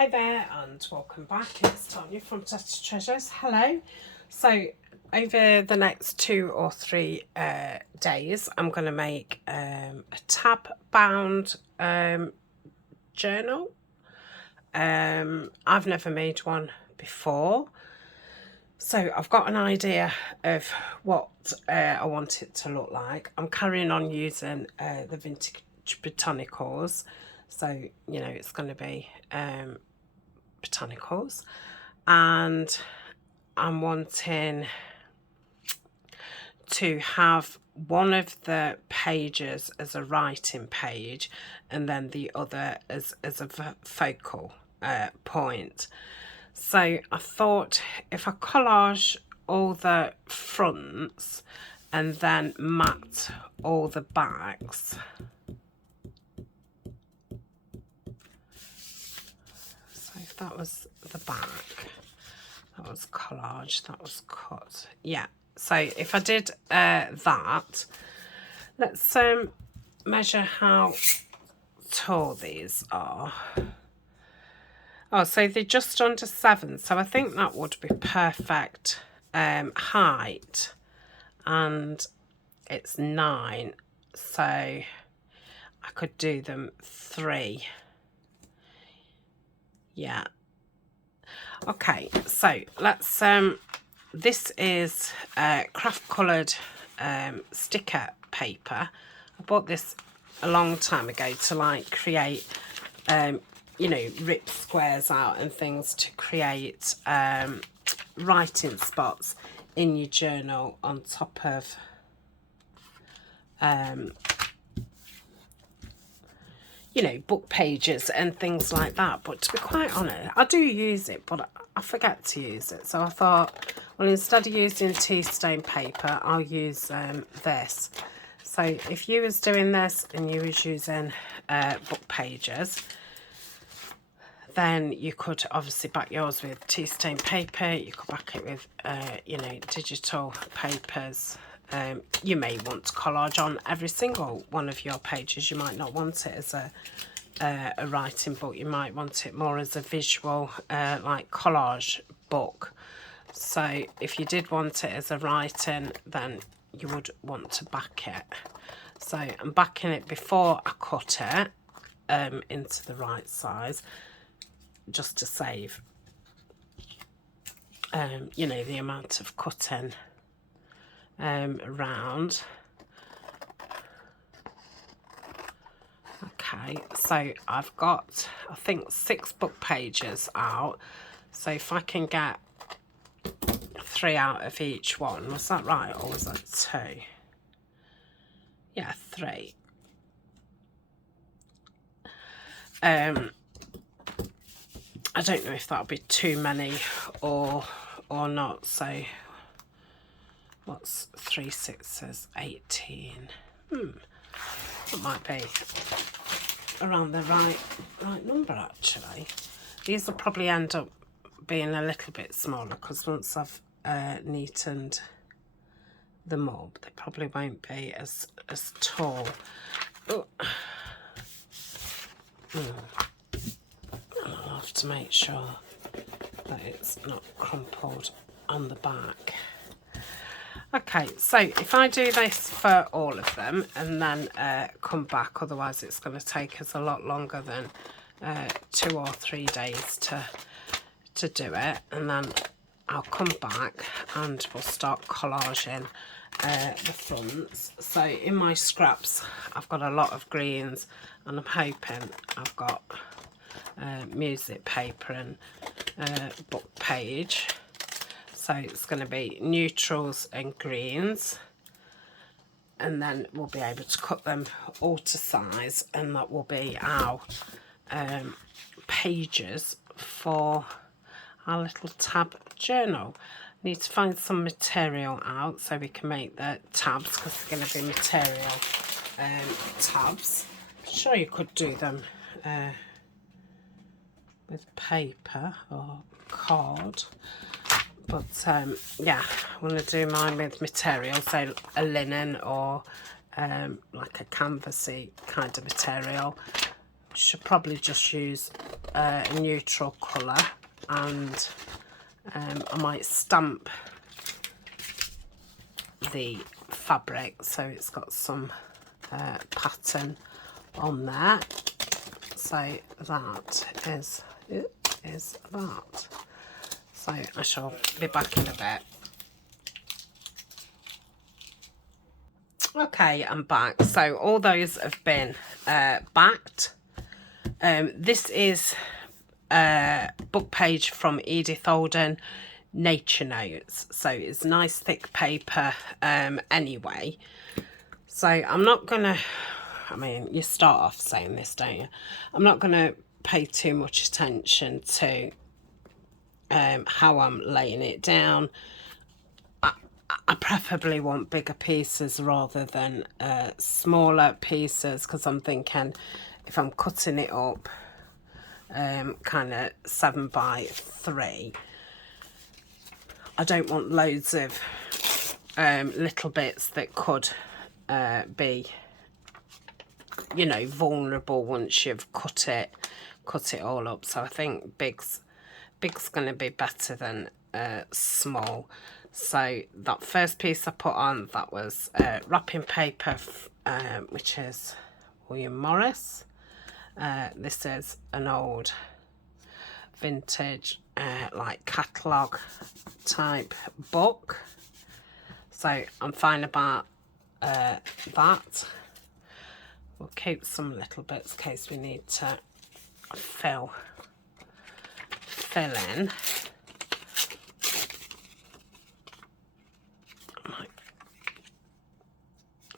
Hi there and welcome back. It's Tania from Tatty Treasures. Hello. So over the next 2 or 3 days I'm going to make a tab bound journal. I've never made one before, so I've got an idea of what I want it to look like. I'm carrying on using the vintage Botanicals, so you know it's going to be Botanicals, and I'm wanting to have one of the pages as a writing page and then the other as a focal point. So I thought if I collage all the fronts and then mat all the backs, so if that was the back, that was collage, that was cut, yeah. So if I did that, let's measure how tall these are. Oh, so they're just under 7, so I think that would be perfect height, and it's 9, so I could do them 3. Yeah. Okay, so let's this is craft coloured sticker paper. I bought this a long time ago to like create you know, rip squares out and things to create writing spots in your journal on top of you know, book pages and things like that. But to be quite honest, I do use it, but I forget to use it. So I thought, well, instead of using tea stain paper, I'll use this. So if you was doing this and you was using book pages, then you could obviously back yours with tea stain paper. You could back it with, you know, digital papers. You may want to collage on every single one of your pages. You might not want it as a writing book. You might want it more as a visual, like collage book. So if you did want it as a writing, then you would want to back it. So I'm backing it before I cut it into the right size, just to save you know, the amount of cutting around. Okay, so I've got, I think, 6 book pages out, so if I can get 3 out of each one, was that right, or was that 2? Yeah, 3. I don't know if that'll be too many or not. So what's 3 6s? 18. That might be around the right number actually. These will probably end up being a little bit smaller because once I've neatened them up, they probably won't be as tall. Oh. I'll have to make sure that it's not crumpled on the back. Okay, so if I do this for all of them and then come back, otherwise it's going to take us a lot longer than 2 or 3 days to do it, and then I'll come back and we'll start collaging the fronts. So in my scraps I've got a lot of greens, and I'm hoping I've got music paper and book page. So it's going to be neutrals and greens, and then we'll be able to cut them all to size, and that will be our pages for our little tab journal. Need to find some material out so we can make the tabs, because they're going to be material tabs. I'm sure you could do them with paper or card, but yeah, I'm going to do mine with material, so a linen or like a canvasy kind of material. Should probably just use a neutral colour, and I might stamp the fabric so it's got some pattern on there. So that is that. So I shall be back in a bit. Okay, I'm back. So all those have been backed. This is a book page from Edith Holden, Nature Notes. So it's nice thick paper anyway. So I'm not gonna, I mean, you start off saying this, don't you? I'm not gonna pay too much attention to how I'm laying it down. I preferably want bigger pieces rather than smaller pieces, because I'm thinking if I'm cutting it up kind of 7 by 3, I don't want loads of little bits that could be, you know, vulnerable once you've cut it all up. So I think big's going to be better than small. So that first piece I put on, that was wrapping paper, which is William Morris. This is an old vintage like catalogue type book. So I'm fine about that. We'll keep some little bits in case we need to fill in.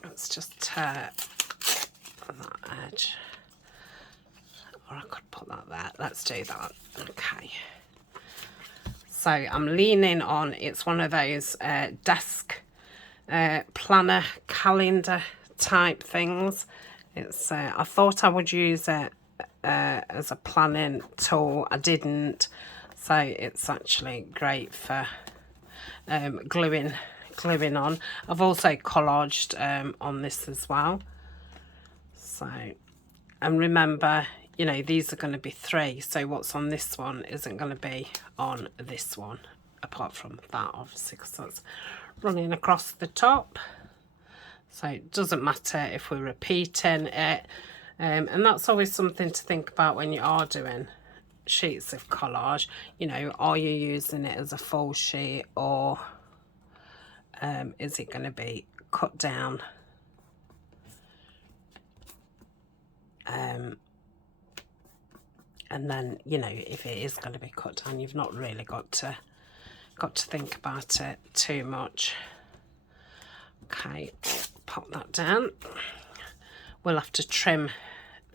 Let's just tear that edge, or I could put that there. Let's do that. Okay. So I'm leaning on, it's one of those desk planner calendar type things. It's I thought I would use it as a planning tool. I didn't. So it's actually great for gluing on. I've also collaged on this as well. So, and remember, you know, these are going to be 3, so what's on this one isn't going to be on this one, apart from that obviously, because that's running across the top. So it doesn't matter if we're repeating it, and that's always something to think about when you are doing sheets of collage. You know, are you using it as a full sheet, or is it going to be cut down and then, you know, if it is going to be cut down, you've not really got to think about it too much. Okay, pop that down. We'll have to trim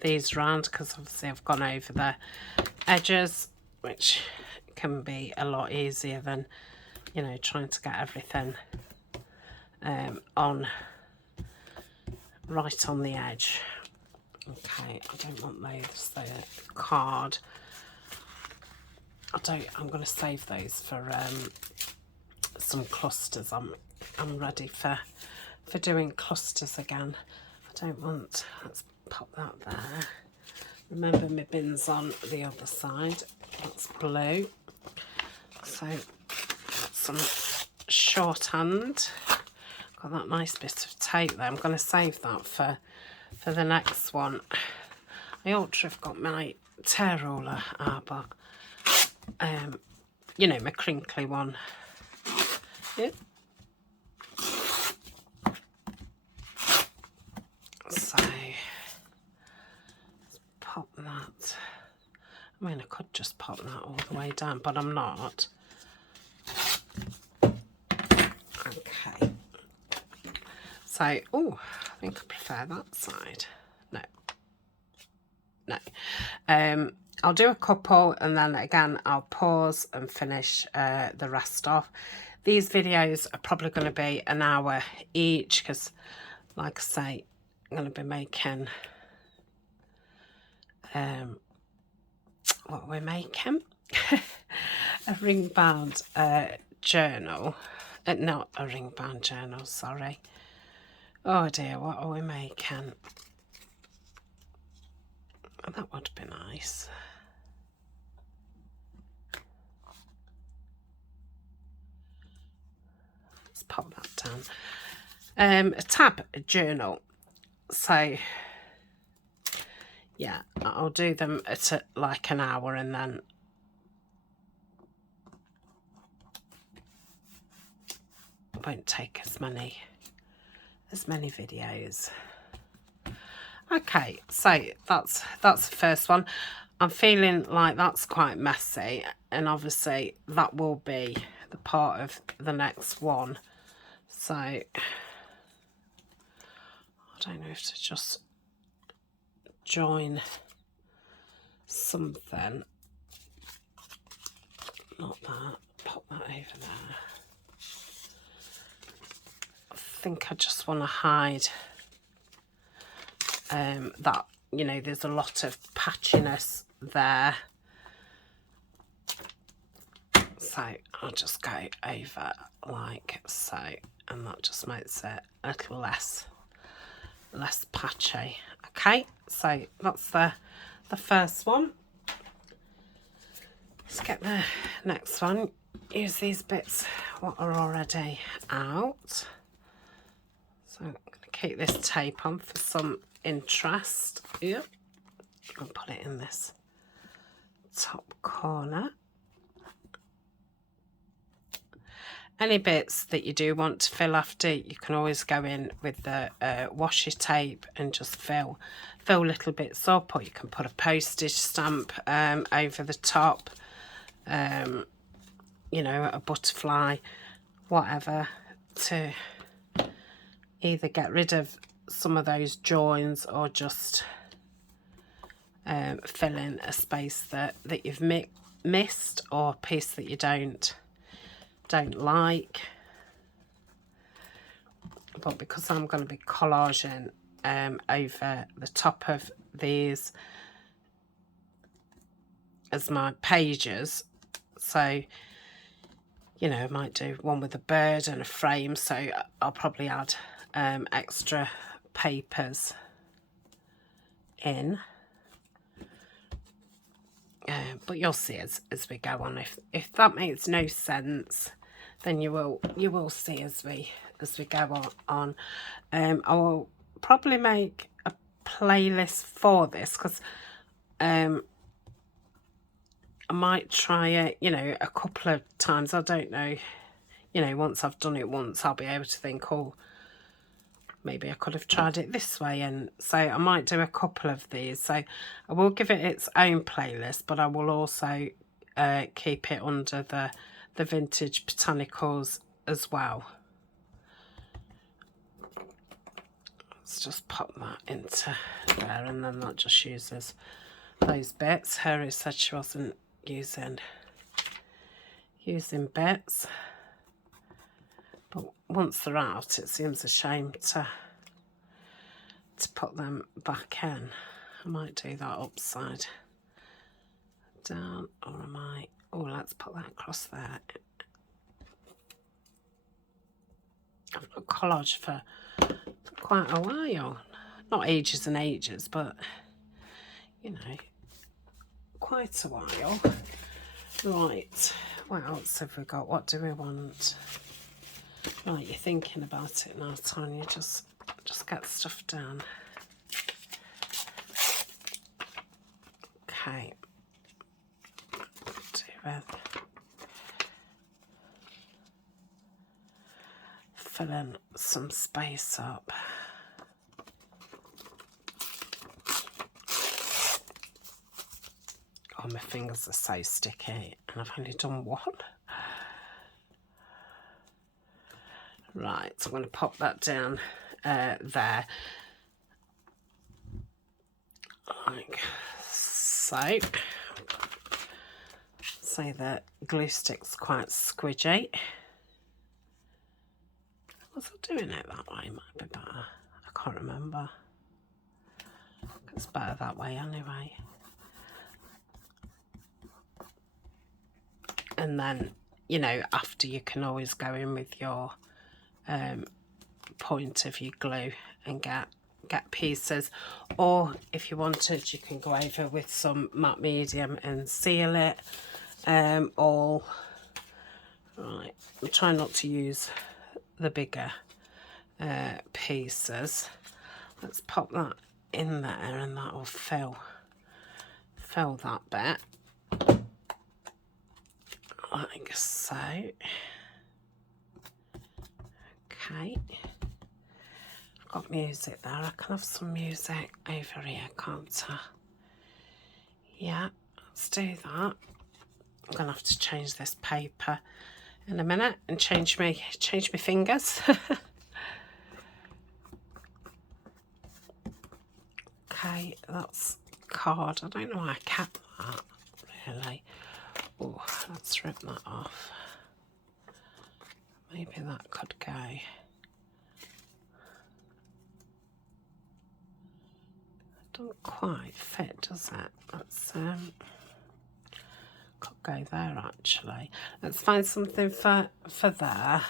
these round because obviously I've gone over the edges, which can be a lot easier than, you know, trying to get everything on right on the edge. Okay, I don't want those, the card. I'm going to save those for some clusters. I'm ready for doing clusters again. I don't want, let's pop that there. Remember my bin's on the other side. That's blue. So some shorthand. Got that nice bit of tape there. I'm going to save that for the next one. I ought to have got my tear ruler out, but you know, my crinkly one. Yep. So let's pop that. I mean, I could just pop that all the way down, but I'm not. Okay. So, oh, I think I prefer that side. No. I'll do a couple, and then again I'll pause and finish the rest off. These videos are probably going to be an hour each, because like I say, I'm going to be making what we're making a ring bound journal. Not a ring bound journal, sorry. Oh dear, what are we making? Oh, that would be nice. pop that down. A tab journal. So yeah, I'll do them at like an hour, and then I won't take as many videos. Okay, so that's the first one. I'm feeling like that's quite messy, and obviously that will be the part of the next one. So I don't know if to just join something, not that, pop that over there. I think I just want to hide that, you know, there's a lot of patchiness there. So I'll just go over like so, and that just makes it a little less patchy. Okay, so that's the first one. Let's get the next one. Use these bits what are already out. So I'm going to keep this tape on for some interest. Yep. I'll put it in this top corner. Any bits that you do want to fill after, you can always go in with the washi tape and just fill little bits up, or you can put a postage stamp over the top, you know, a butterfly, whatever, to either get rid of some of those joins or just fill in a space that you've missed, or a piece that you don't like. But because I'm going to be collaging over the top of these as my pages, so you know, I might do one with a bird and a frame, so I'll probably add extra papers in. But you'll see as we go on. If that makes no sense, then you will see as we go on. I will probably make a playlist for this, because I might try it, you know, a couple of times. I don't know, you know, once I've done it once, I'll be able to think, oh, maybe I could have tried it this way. And so I might do a couple of these. So I will give it its own playlist, but I will also keep it under the vintage botanicals as well. Let's just pop that into there, and then that just uses those bits. Harry said she wasn't using bits, but once they're out, it seems a shame to put them back in. I might do that upside down, or I might, oh, let's put that across there. I've got collage for quite a while, not ages and ages, but you know, quite a while. Right, what else have we got? What do we want? Right, you're thinking about it now, Tanya. Just get stuff down. Okay. Do with filling some space up. Oh, my fingers are so sticky, and I've only done one. Right, so I'm going to pop that down there, like so. So the glue stick's quite squidgy. Was I doing it that way? Might be better. I can't remember. It's better that way anyway. And then, you know, after, you can always go in with your point of your glue and get pieces, or if you wanted, you can go over with some matte medium and seal it all. Right, I'm trying not to use the bigger pieces. Let's pop that in there and that will fill that bit, like so. Okay, I've got music there. I can have some music over here, can't I? Yeah, let's do that. I'm gonna have to change this paper in a minute and change my fingers. Okay, that's card. I don't know why I kept that, really. Oh, let's rip that off. Maybe that could go. Doesn't quite fit, does it? Let's could go there actually. Let's find something for there.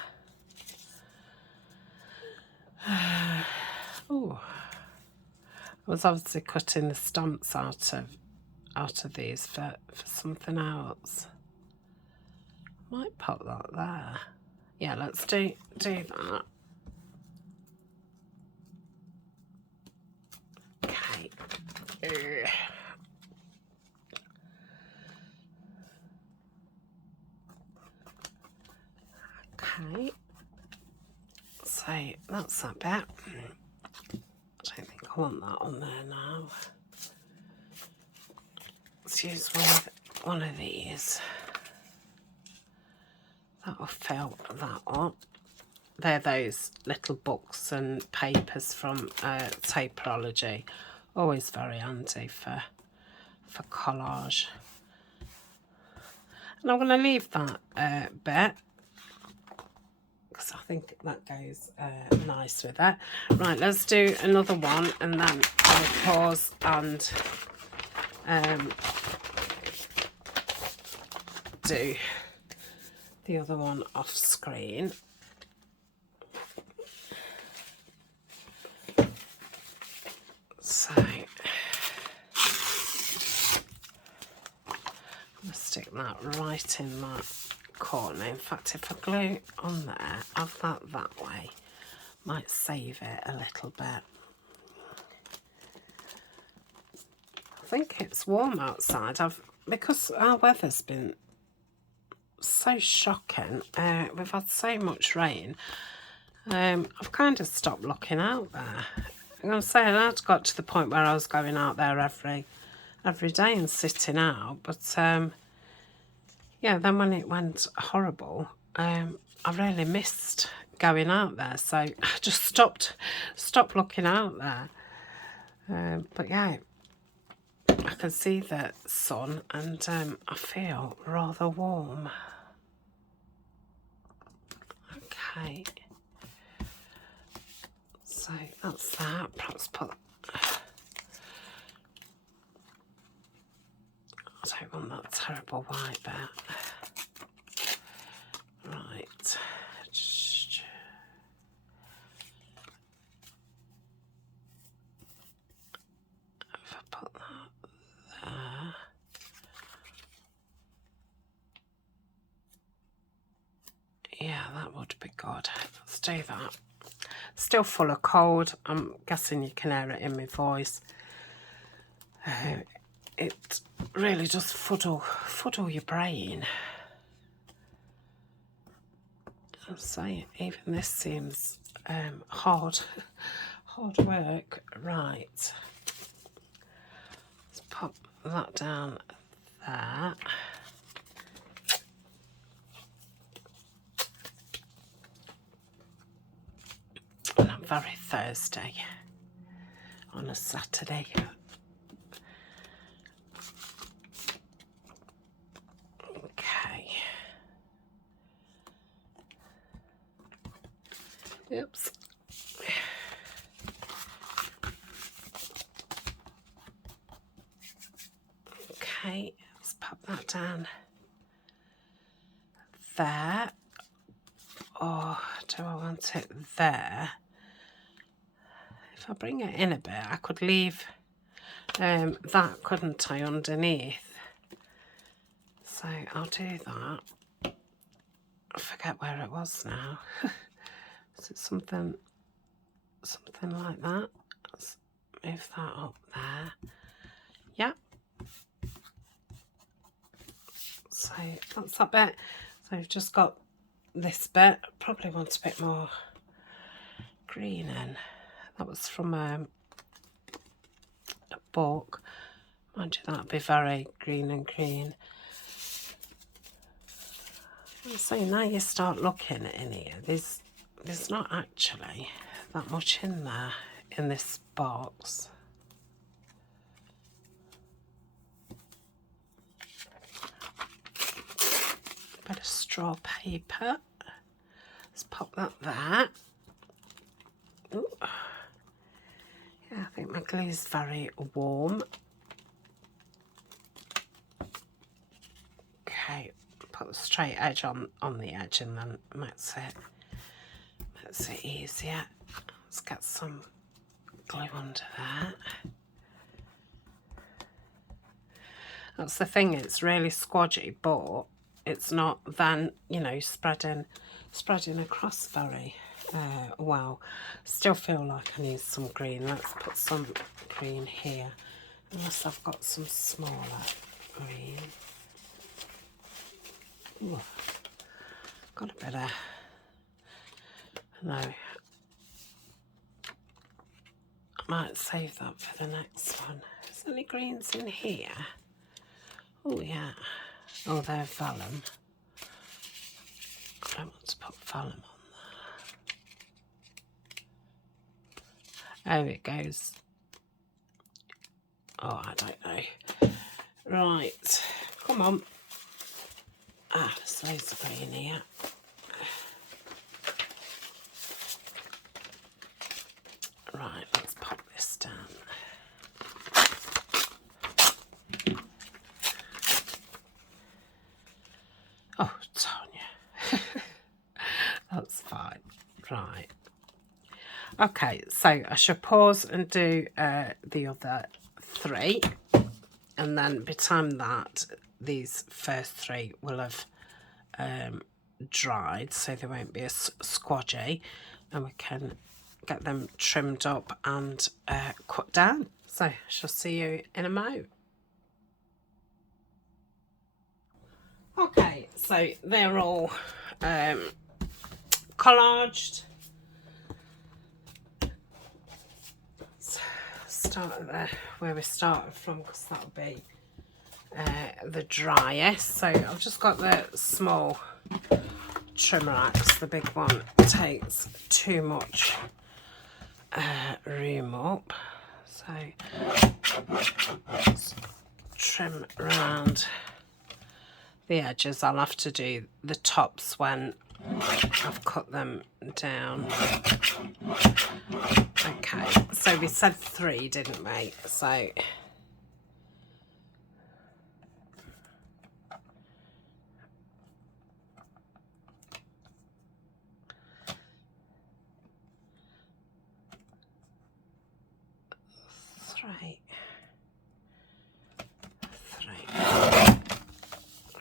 Oh, I was obviously cutting the stamps out of these for something else. Might pop that there. Yeah, let's do that. Okay. Okay. So that's that bit. I don't think I want that on there now. Let's use one of these. That will fill that up. They're those little books and papers from Taperology. Always very handy for collage. And I'm going to leave that bit because I think that goes nice with it. Right, let's do another one and then I'll pause and do the other one off screen. So I'm going to stick that right in that corner. In fact, if I glue on there, have that way, might save it a little bit. I think it's warm outside. Because our weather's been so shocking, we've had so much rain, I've kind of stopped looking out there. I'm going to say I had got to the point where I was going out there every day and sitting out, but yeah, then when it went horrible, I really missed going out there, so I just stopped looking out there. But yeah, I can see the sun and I feel rather warm. Okay, so that's that. Perhaps put, I don't want that terrible white bit. Right. If I put that there. Yeah, that would be good. Let's do that. Still full of cold. I'm guessing you can hear it in my voice. It really does fuddle your brain. I'm saying, even this seems hard work. Right. Let's pop that down there. And I'm very thirsty on a Saturday. Okay. Oops. Okay, let's pop that down there. Or do I want it there? If I bring it in a bit, I could leave that, couldn't I, underneath? So I'll do that. I forget where it was now. is it something like that? Let's move that up there. Yeah. So that's that bit. So we've just got this bit. Probably want a bit more green in. That was from a book. Mind you, that'd be very green and green. So now you start looking in here. There's not actually that much in there in this box. Bit of straw paper. Let's pop that there. Ooh. Yeah, I think my glue is very warm. Okay, put the straight edge on the edge, and then makes it easier. Let's get some glue under there. That's the thing, it's really squodgy, but it's not then, you know, spreading across very well. Still feel like I need some green. Let's put some green here, unless I've got some smaller green. Ooh, got a bit of, no, I might save that for the next one. Is there any greens in here? Oh yeah. Oh, they're vellum. I don't want to put vellum on there. Oh, it goes. Oh, I don't know. Right, come on. Ah, there's loads of green here. Right, let's pop this down. Oh, Tania. That's fine. Right. Okay, so I should pause and do the other 3. And then by the time that, these first 3 will have dried, so they won't be as squodgy. And we can get them trimmed up and cut down. So I shall see you in a mo. Okay, so they're all collaged. Let's start at there where we started from, because that'll be the driest. So I've just got the small trimmer axe. The big one takes too much room up. So let's trim around the edges. I'll have to do the tops when I've cut them down. Okay, so we said 3, didn't we? So three.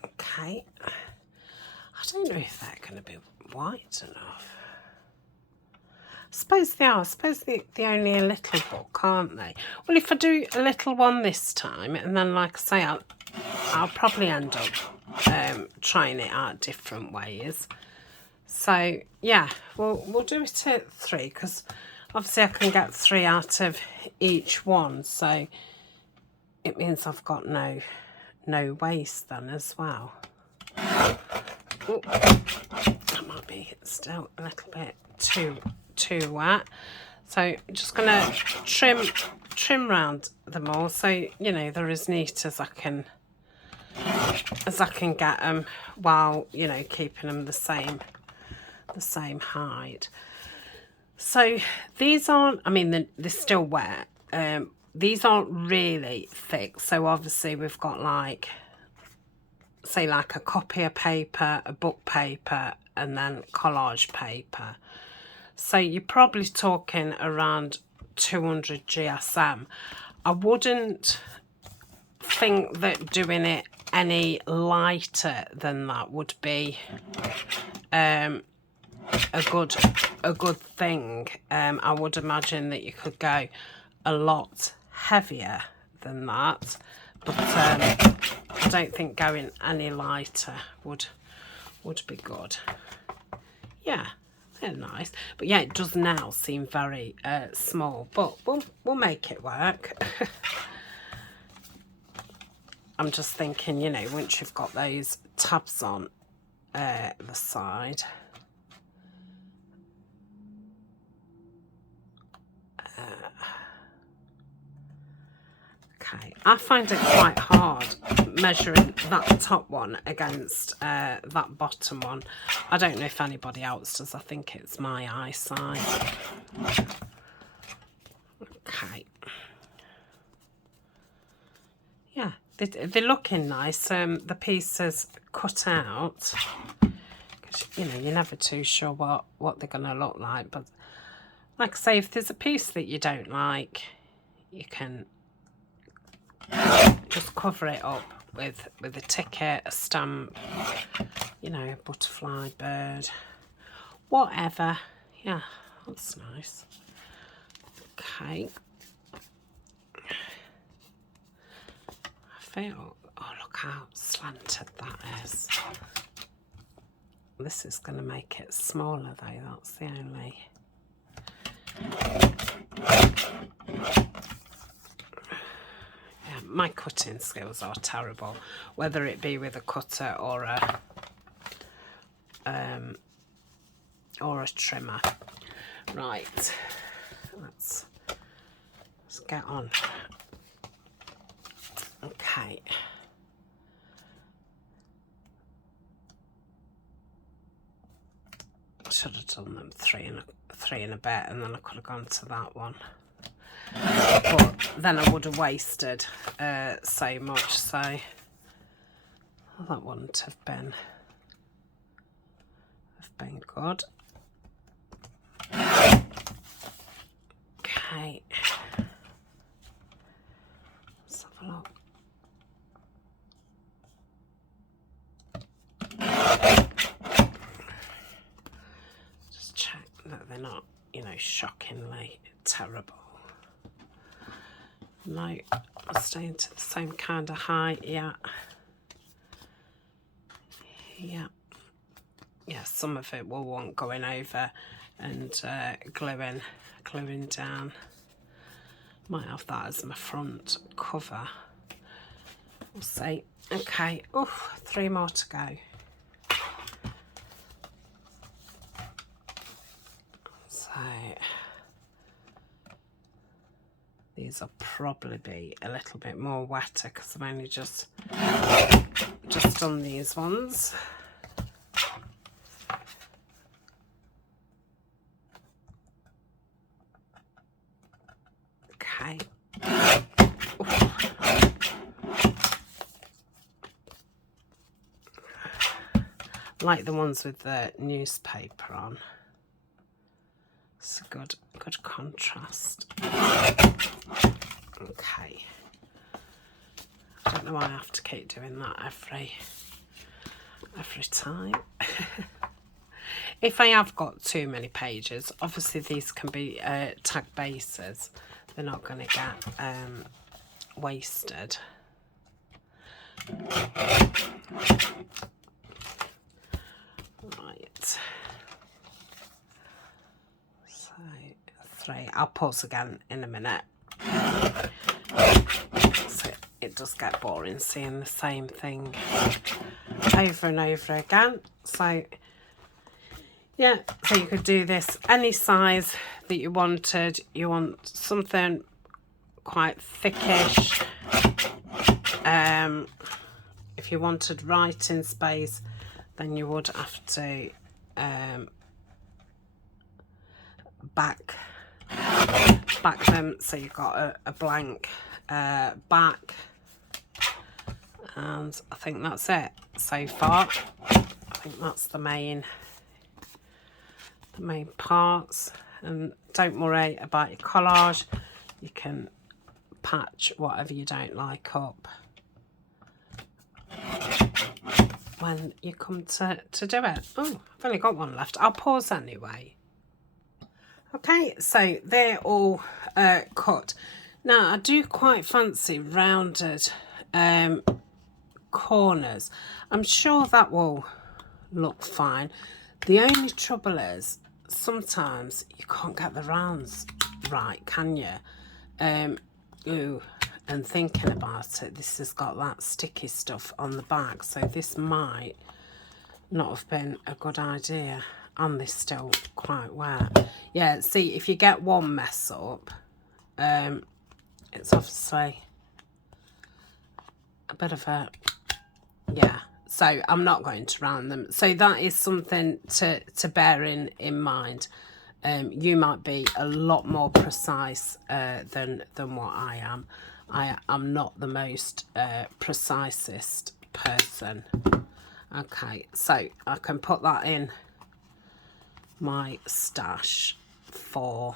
Okay. I don't know if they're going to be white enough. I suppose they are. I suppose they're only a little book, aren't they? Well, if I do a little one this time, and then, like I say, I'll probably end up trying it out different ways. So, yeah, we'll do it at 3, because obviously I can get 3 out of each one. So it means I've got no waste then as well. Ooh, that might be still a little bit too wet. So I'm just gonna trim round them all, so you know they're as neat as I can get them, while you know keeping them the same height. So these aren't, I mean they're still wet. These aren't really thick, so obviously we've got like, say, like a copier paper, a book paper, and then collage paper. So you're probably talking around 200 GSM. I wouldn't think that doing it any lighter than that would be a good thing. I would imagine that you could go a lot heavier than that, but I don't think going any lighter would be good. Yeah, they're nice, but yeah, it does now seem very small, but we'll make it work. I'm just thinking, you know, once you've got those tabs on the side, okay, I find it quite hard measuring that top one against that bottom one. I don't know if anybody else does. I think it's my eyesight. Okay. Yeah, they're looking nice. The pieces cut out, because you know, you're never too sure what they're going to look like. But like I say, if there's a piece that you don't like, you can just cover it up with a ticket, a stamp, you know, a butterfly, bird, whatever. Yeah, that's nice. Okay. Oh, look how slanted that is. This is going to make it smaller though, that's the only... Yeah, my cutting skills are terrible, whether it be with a cutter or a trimmer. Right, let's get on. Okay. Should have done them three and a bit, and then I could have gone to that one. But then I would have wasted so much, so that wouldn't have been good. Okay. Let's have a look. Just check that they're not, you know, shockingly terrible. No, I'm staying to the same kind of height. Yeah. Yeah. Yeah, some of it will want going over and gluing down. Might have that as my front cover. We'll see. Okay. Oh, 3 more to go. So these will probably be a little bit more wetter because I've only just done these ones. Okay. Like the ones with the newspaper on. It's a good contrast. Okay. I don't know why I have to keep doing that every time. If I have got too many pages, obviously these can be tag bases. They're not going to get wasted. Right. So 3. I'll pause again in a minute. So it does get boring seeing the same thing over and over again. So yeah, so you could do this any size that you wanted. You want something quite thickish. If you wanted writing space, then you would have to back them so you've got a blank back, and I think that's it so far. I think that's the main parts. And don't worry about your collage, you can patch whatever you don't like up when you come to do it. Oh, I've only got one left. I'll pause anyway. Okay, so they're all cut. Now, I do quite fancy rounded corners. I'm sure that will look fine. The only trouble is sometimes you can't get the rounds right, can you? Ooh, and thinking about it, this has got that sticky stuff on the back, so this might not have been a good idea. And this still quite wet. Yeah, see, if you get one mess up, it's obviously a bit of a, yeah. So I'm not going to round them. So that is something to bear in mind. You might be a lot more precise than what I am. I'm not the most precisest person. Okay, so I can put that in my stash for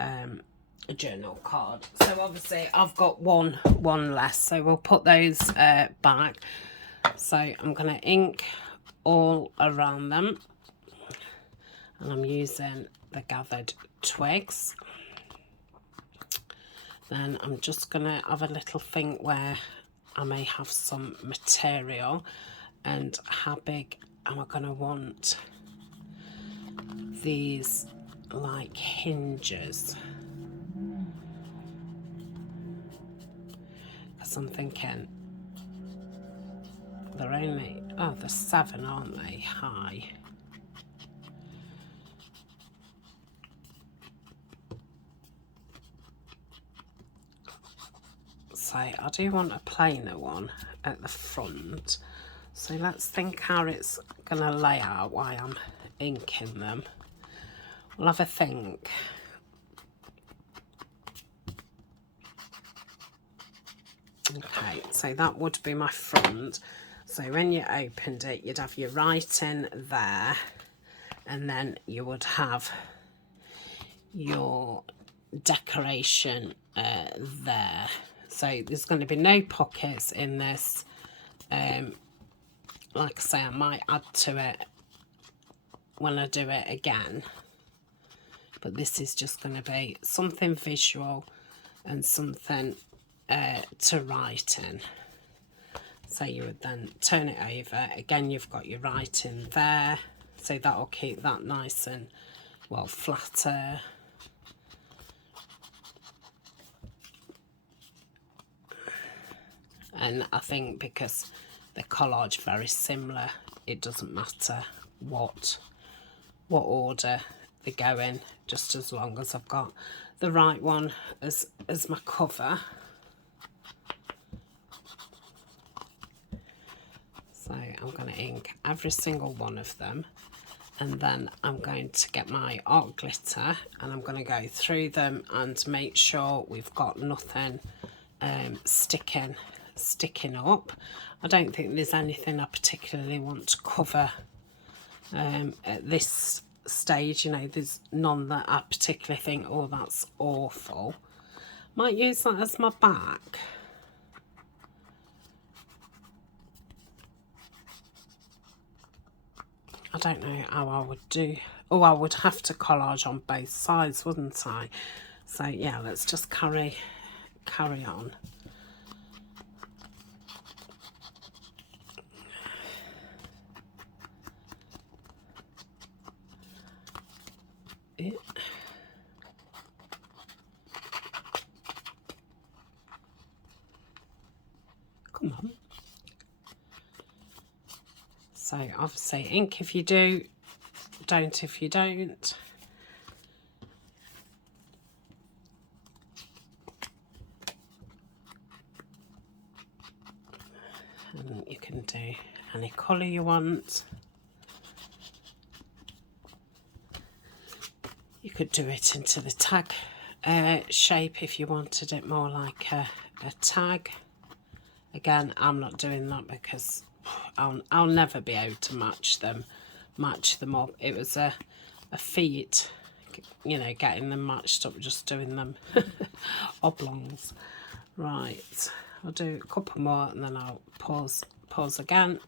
a journal card. So obviously I've got one less, so we'll put those back. So I'm going to ink all around them, and I'm using the gathered twigs. Then I'm just going to have a little think where I may have some material, and how big am I going to want these like hinges, because I'm thinking they're only, oh, they're 7, aren't they, high. So I do want a plainer one at the front, so let's think how it's going to lay out while I'm inking them. We'll have a think. Okay, so that would be my front. So when you opened it, you'd have your writing there, and then you would have your decoration there. So there's going to be no pockets in this. Like I say, I might add to it when I do it again. But this is just going to be something visual and something to write in. So you would then turn it over. Again, you've got your writing there. So that will keep that nice and, well, flatter. And I think because the collage very similar, it doesn't matter what order they go in, just as long as I've got the right one as my cover. So I'm going to ink every single one of them, and then I'm going to get my art glitter and I'm going to go through them and make sure we've got nothing sticking up. I don't think there's anything I particularly want to cover at this stage. You know, there's none that I particularly think, oh, that's awful. Might use that as my back. I don't know how I would do. Oh, I would have to collage on both sides, wouldn't I? So yeah, let's just carry on. Come on. So obviously ink if you do, don't if you don't. And you can do any colour you want. You could do it into the tag shape if you wanted it more like a tag. Again, I'm not doing that because I'll never be able to match them up. It was a feat, you know, getting them matched up, just doing them oblongs. Right, I'll do a couple more and then I'll pause pause again,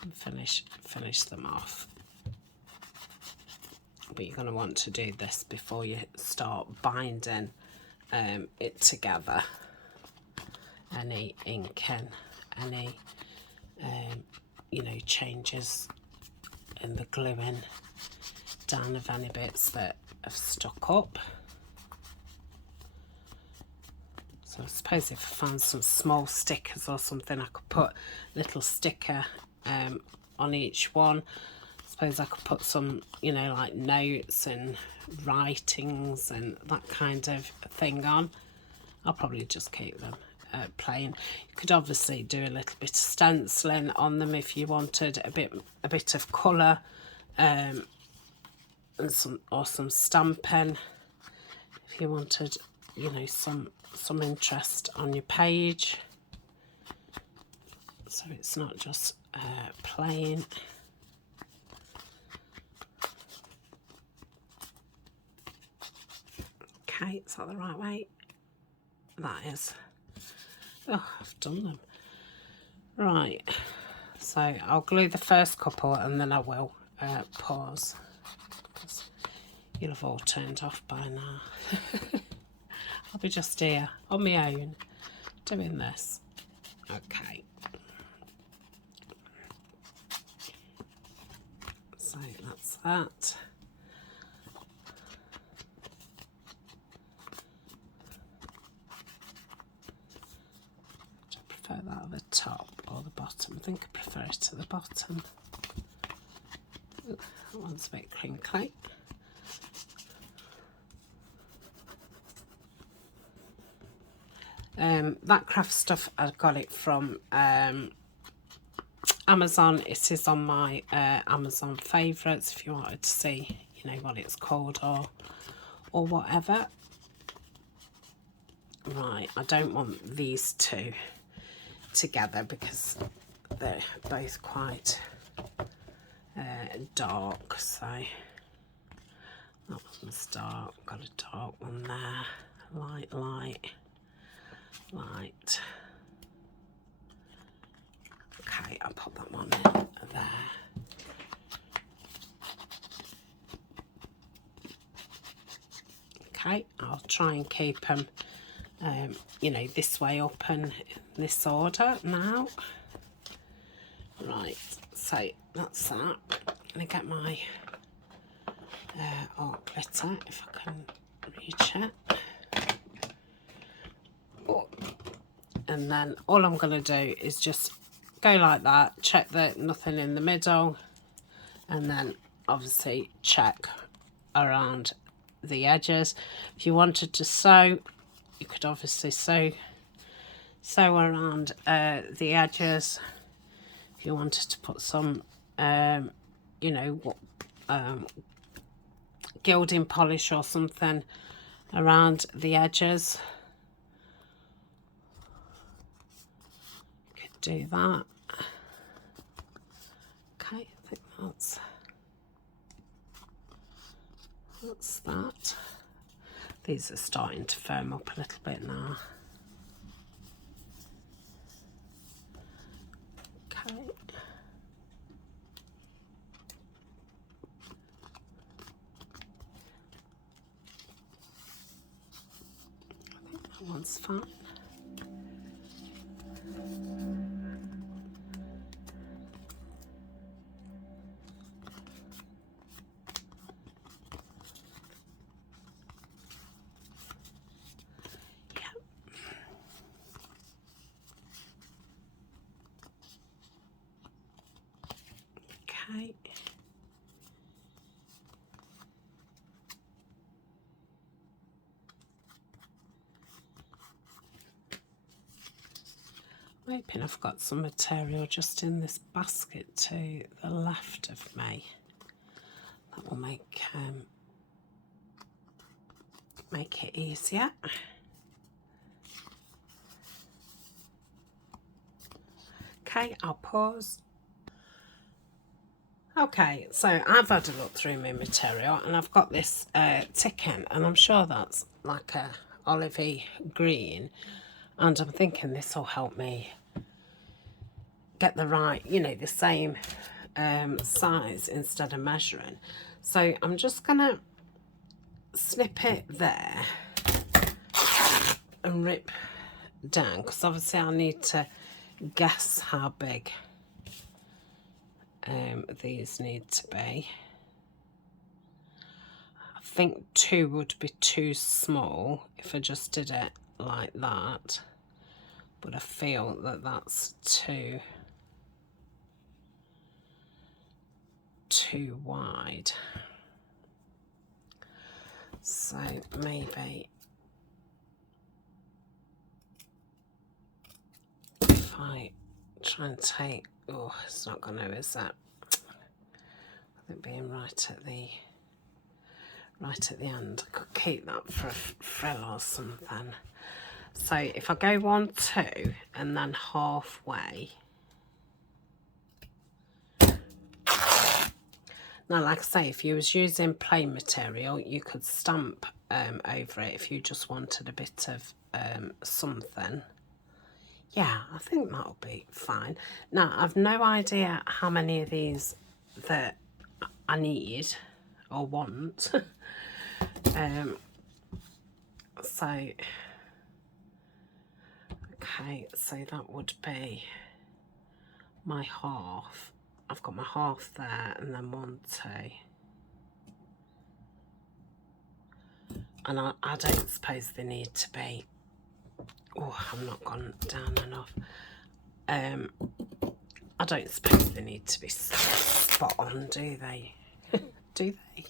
and finish them off. But you're going to want to do this before you start binding it together. Any inking, any you know, changes in the gluing down of any bits that have stuck up. So I suppose if I found some small stickers or something, I could put a little sticker on each one. I suppose I could put some, you know, like notes and writings and that kind of thing on. I'll probably just keep them plain. You could obviously do a little bit of stenciling on them if you wanted a bit of colour, and some stamping if you wanted, you know, some interest on your page, so it's not just plain. Okay, is that the right way? That is. Oh, I've done them. Right, so I'll glue the first couple and then I will pause, because you'll have all turned off by now. I'll be just here on my own doing this. Okay. So that's that. Do I prefer that at the top or the bottom? I think I prefer it at the bottom. Ooh, that one's a bit crinkly. That craft stuff, I got it from Amazon. It is on my Amazon favourites if you wanted to see, you know, what it's called or whatever. Right, I don't want these two together because they're both quite dark. So that one's dark, got a dark one there, light, light. Okay, I'll put that one in there. Okay, I'll try and keep them, you know, this way up and in this order now. Right, so that's that. I'm going to get my art glitter if I can reach it. And then all I'm going to do is just go like that, check that nothing in the middle, and then obviously check around the edges. If you wanted to sew, you could obviously sew around the edges. If you wanted to put some you know, gilding polish or something around the edges, do that. Okay, I think that's that. These are starting to firm up a little bit now. Okay. I think that one's fine. Okay. I'm hoping I've got some material just in this basket to the left of me. That will make it easier. Okay, I'll pause. Okay, so I've had a look through my material and I've got this ticking, and I'm sure that's like a olivey green, and I'm thinking this will help me get the right, you know, the same size instead of measuring. So I'm just gonna snip it there and rip down, because obviously I need to guess how big these need to be. I think 2 would be too small if I just did it like that, but I feel that that's too wide. So maybe if I try and take, oh, it's not going to, is that? I think being right at the end, I could keep that for a frill or something. So if I go 1, 2 and then halfway. Now, like I say, if you was using plain material, you could stamp over it if you just wanted a bit of something. Yeah, I think that'll be fine. Now, I've no idea how many of these that I need or want. So, okay, so that would be my half. I've got my half there, and then 1, 2. And I don't suppose they need to be, oh, I've not gone down enough. I don't suppose they need to be spot on, do they? Do they?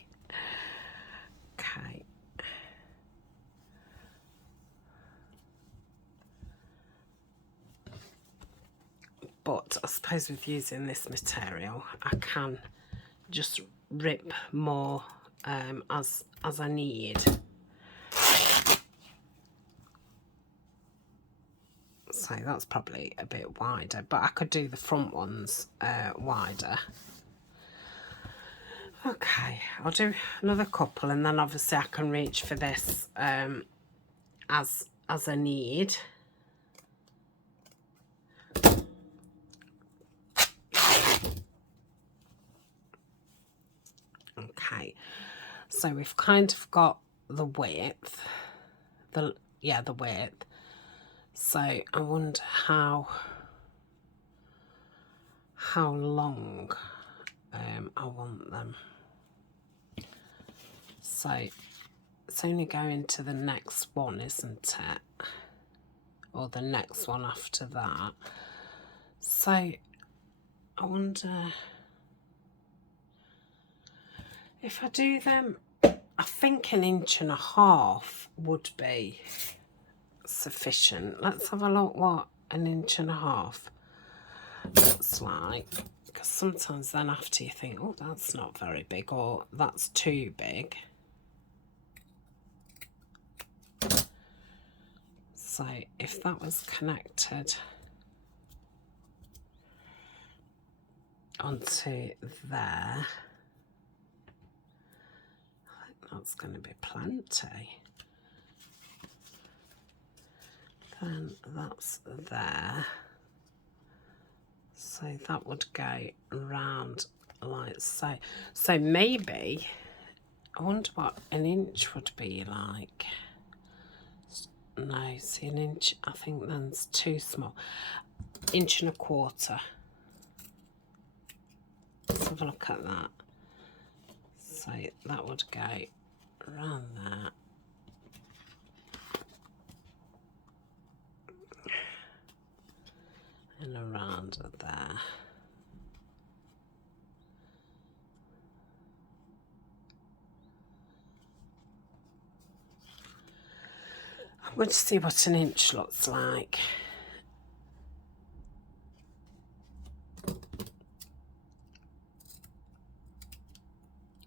Okay. But I suppose with using this material, I can just rip more as I need. So that's probably a bit wider, but I could do the front ones wider. Okay, I'll do another couple, and then obviously I can reach for this as I need. Okay, so we've kind of got the width, the width. So I wonder how long I want them. So it's only going to the next one, isn't it? Or the next one after that. So I wonder if I do them, I think 1.5 inches would be sufficient. Let's have a look what 1.5 inches looks like, because sometimes then after you think, oh, that's not very big, or that's too big. So if that was connected onto there, I think that's going to be plenty. Then that's there. So that would go round like so. So maybe, I wonder what 1 inch would be like. No, see, 1 inch, I think that's too small. 1.25 inches. Let's have a look at that. So that would go around that. And around there. I'm going to see what 1 inch looks like.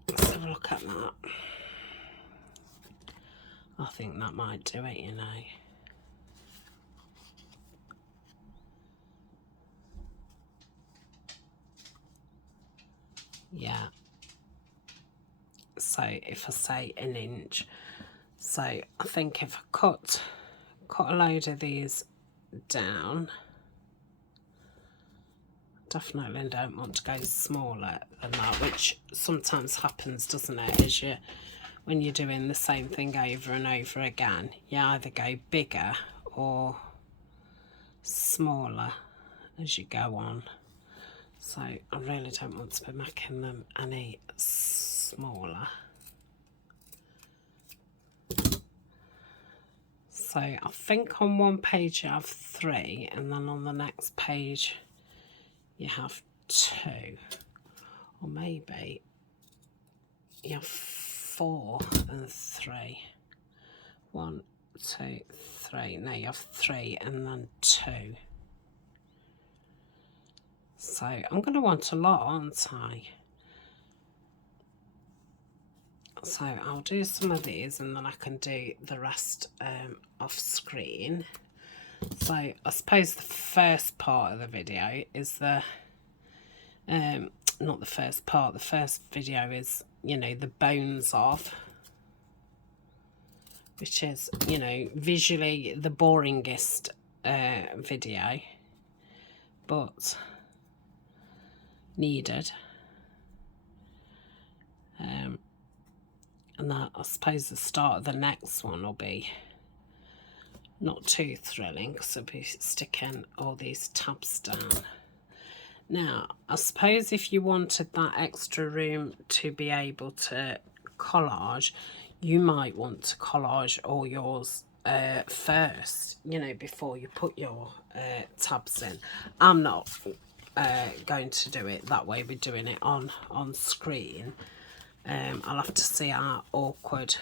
Let's have a look at that. I think that might do it, you know. Yeah. So if I say 1 inch, so I think if I cut a load of these down, Definitely don't want to go smaller than that, which sometimes happens, doesn't it? Is you, when you're doing the same thing over and over again, you either go bigger or smaller as you go on. So I really don't want to be making them any smaller. So I think on one page you have 3, and then on the next page you have 2, or maybe you have 4 and 3. 1, 2, 3. No, you have 3 and then 2. So I'm going to want a lot, aren't I? So I'll do some of these and then I can do the rest off screen. So I suppose the first part of the video is the, not the first part, the first video is, you know, the bones of, which is, you know, visually the boringest video, but needed. And that, I suppose the start of the next one will be not too thrilling because I'll be sticking all these tabs down. Now, I suppose if you wanted that extra room to be able to collage, you might want to collage all yours first, you know, before you put your tabs in. I'm not going to do it that way. We're doing it on screen. I'll have to see how awkward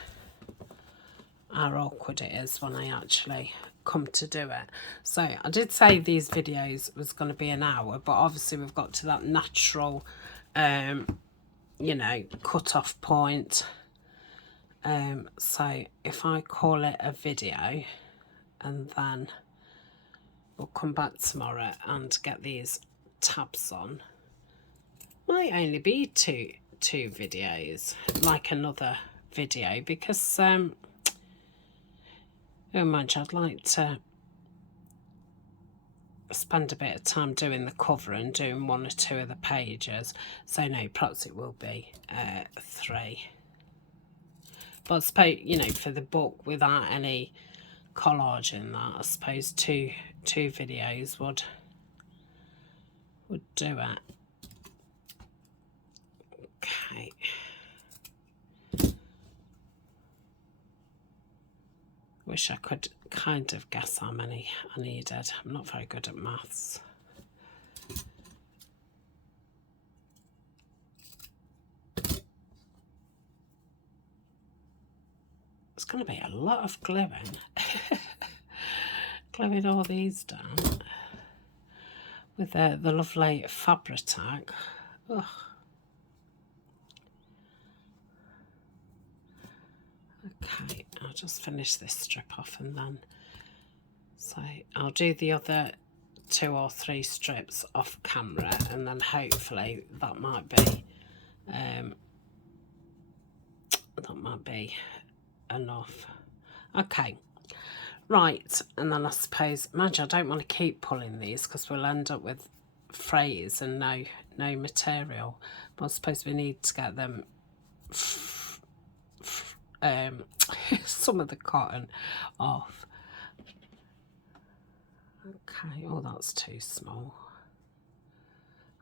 it is when I actually come to do it. So I did say these videos was going to be an hour, but obviously we've got to that natural you know, cut off point. So if I call it a video, and then we'll come back tomorrow and get these tabs on, might only be two videos, like another video, because oh mind you, I'd like to spend a bit of time doing the cover and doing 1 or 2 of the pages. So no, perhaps it will be 3. But I suppose, you know, for the book without any collage in that, I suppose two videos would do it. Okay. Wish I could kind of guess how many I needed. I'm not very good at maths. It's going to be a lot of gluing. Gluing all these down with the lovely Fabri-Tac. Ugh. Okay, I'll just finish this strip off, and then so I'll do the other 2 or 3 strips off camera, and then hopefully that might be enough. Okay, right, and then I suppose, imagine I don't want to keep pulling these because we'll end up with frays and no material, but I suppose we need to get them some of the cotton off. Okay, oh, that's too small.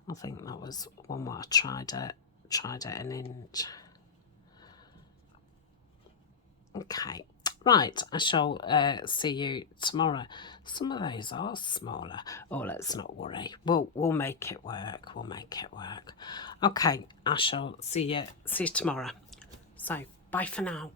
I think that was one where I tried it 1 inch. Okay, right, I shall see you tomorrow. Some of those are smaller. Oh, let's not worry. We'll make it work. We'll make it work. Okay, I shall see you tomorrow. So bye for now.